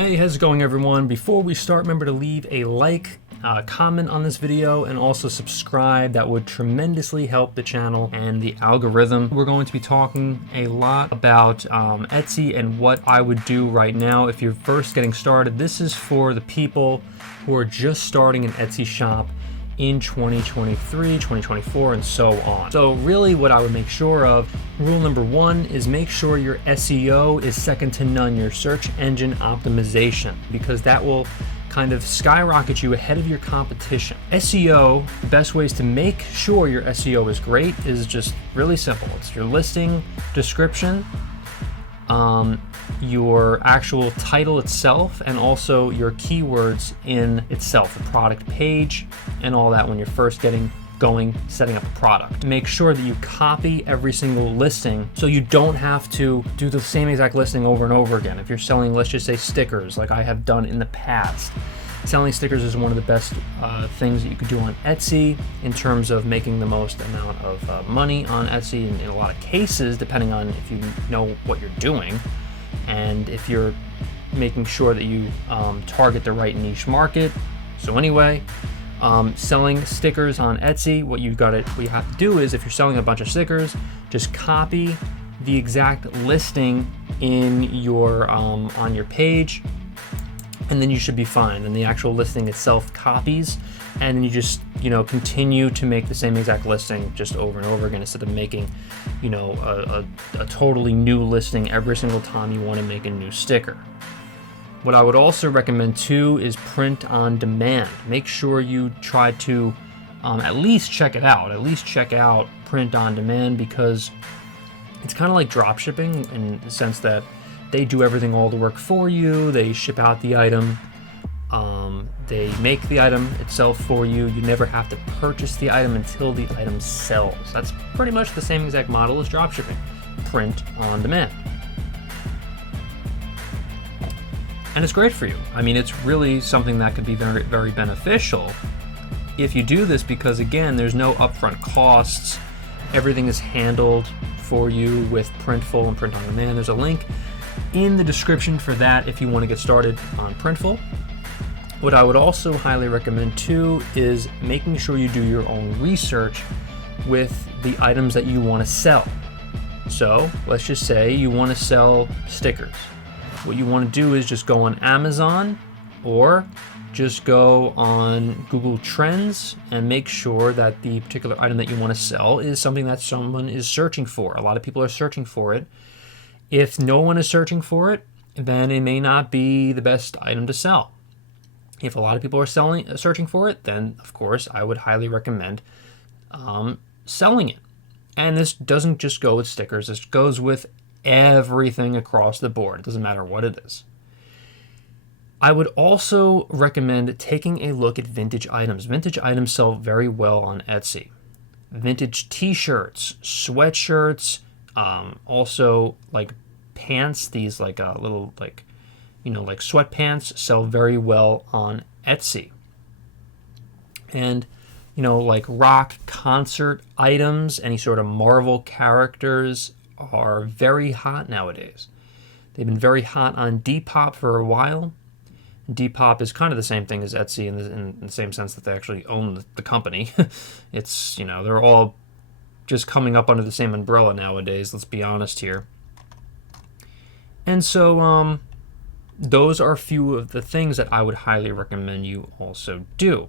Hey, how's it going, everyone? Before we start, remember to leave a like, comment on this video, and also subscribe. That would tremendously help the channel and the algorithm. We're going to be talking a lot about Etsy and what I would do right now if you're first getting started. This is for the people who are just starting an Etsy shop in 2023, 2024, and so on. So really what I would make sure of, rule number one is make sure your SEO is second to none, your search engine optimization, because that will kind of skyrocket you ahead of your competition. SEO, the best ways to make sure your SEO is great is just really simple. It's your listing description, your actual title itself, and also your keywords in itself, the product page and all that when you're first getting going, setting up a product. Make sure that you copy every single listing so you don't have to do the same exact listing over and over again. If you're selling, let's just say stickers, like I have done in the past. Selling stickers is one of the best things that you could do on Etsy in terms of making the most amount of money on Etsy in a lot of cases, depending on if you know what you're doing and if you're making sure that you target the right niche market. So anyway, selling stickers on Etsy, what you have to do is, if you're selling a bunch of stickers, just copy the exact listing in your on your page, and then you should be fine. And the actual listing itself copies, and then you just continue to make the same exact listing just over and over again, instead of making a totally new listing every single time you want to make a new sticker. What I would also recommend too is print on demand. Make sure you try to at least check it out. At least check out print on demand, because it's kind of like drop shipping in the sense that they do everything, all the work for you. They ship out the item. They make the item itself for you. You never have to purchase the item until the item sells. That's pretty much the same exact model as drop shipping. Print on demand. And it's great for you. I mean, it's really something that could be very, very beneficial if you do this, because again, there's no upfront costs. Everything is handled for you with Printful and Print on Demand. There's a link in the description for that if you want to get started on Printful. What I would also highly recommend too is making sure you do your own research with the items that you want to sell. So let's just say you want to sell stickers. What you want to do is just go on Amazon or just go on Google Trends and make sure that the particular item that you want to sell is something that someone is searching for. A lot of people are searching for it. If no one is searching for it, then it may not be the best item to sell. If a lot of people are searching for it, then of course I would highly recommend selling it. And this doesn't just go with stickers. This goes with everything across the board. It doesn't matter what it is. I would also recommend taking a look at vintage items. Vintage items sell very well on Etsy. Vintage t-shirts, sweatshirts, also like pants, these like little like sweatpants sell very well on Etsy. And like rock concert items, any sort of Marvel characters are very hot nowadays. They've been very hot on Depop for a while. Depop is kind of the same thing as Etsy in the same sense that they actually own the company. It's, they're all just coming up under the same umbrella nowadays, let's be honest here. And so those are a few of the things that I would highly recommend you also do.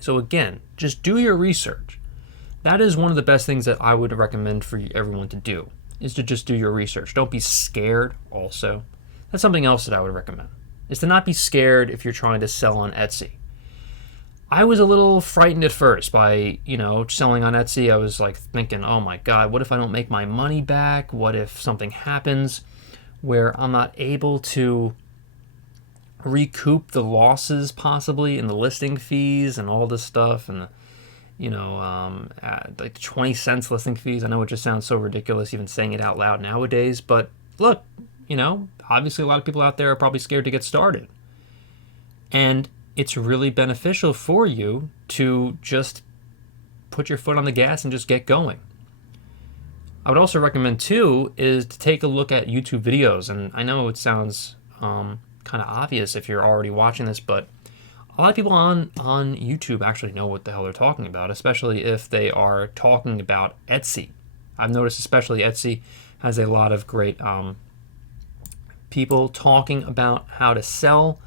So again, just do your research. That is one of the best things that I would recommend for everyone to do, is to just do your research. Don't be scared also. That's something else that I would recommend, is to not be scared if you're trying to sell on Etsy. I was a little frightened at first by, selling on Etsy. I was like thinking, oh my God, what if I don't make my money back? What if something happens where I'm not able to recoup the losses possibly in the listing fees and all this stuff, and like 20 cents listing fees. I know it just sounds so ridiculous even saying it out loud nowadays, but look, obviously a lot of people out there are probably scared to get started. And it's really beneficial for you to just put your foot on the gas and just get going. I would also recommend too is to take a look at YouTube videos. And I know it sounds kind of obvious if you're already watching this, but a lot of people on YouTube actually know what the hell they're talking about, especially if they are talking about Etsy. I've noticed especially Etsy has a lot of great people talking about how to sell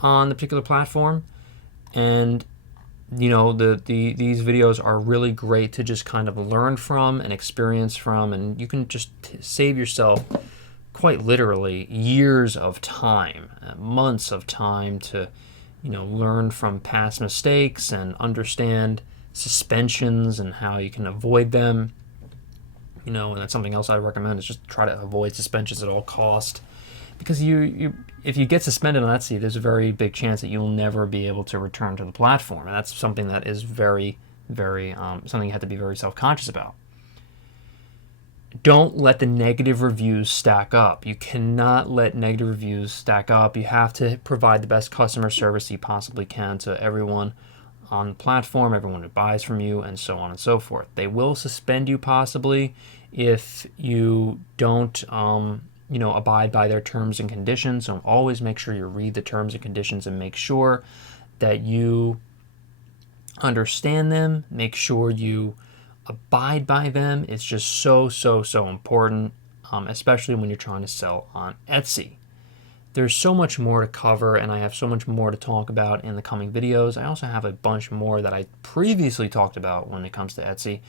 on the particular platform, and these videos are really great to just kind of learn from and experience from, and you can just save yourself quite literally years of time, months of time to learn from past mistakes and understand suspensions and how you can avoid them. And that's something else I recommend, is just try to avoid suspensions at all cost, because if you get suspended on Etsy, there's a very big chance that you'll never be able to return to the platform, and that's something that is very, very something you have to be very self-conscious about. Don't let the negative reviews stack up. You cannot let negative reviews stack up. You have to provide the best customer service you possibly can to everyone on the platform, everyone who buys from you, and so on and so forth. They will suspend you possibly if you don't abide by their terms and conditions. So always make sure you read the terms and conditions and make sure that you understand them. Make sure you abide by them. It's just so important, especially when you're trying to sell on Etsy. There's so much more to cover, and I have so much more to talk about in the coming videos. I also have a bunch more that I previously talked about when it comes to Etsy.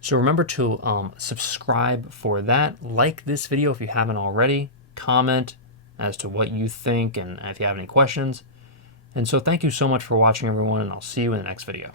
So remember to subscribe for that. Like this video if you haven't already. Comment as to what you think and if you have any questions. And so thank you so much for watching, everyone, and I'll see you in the next video.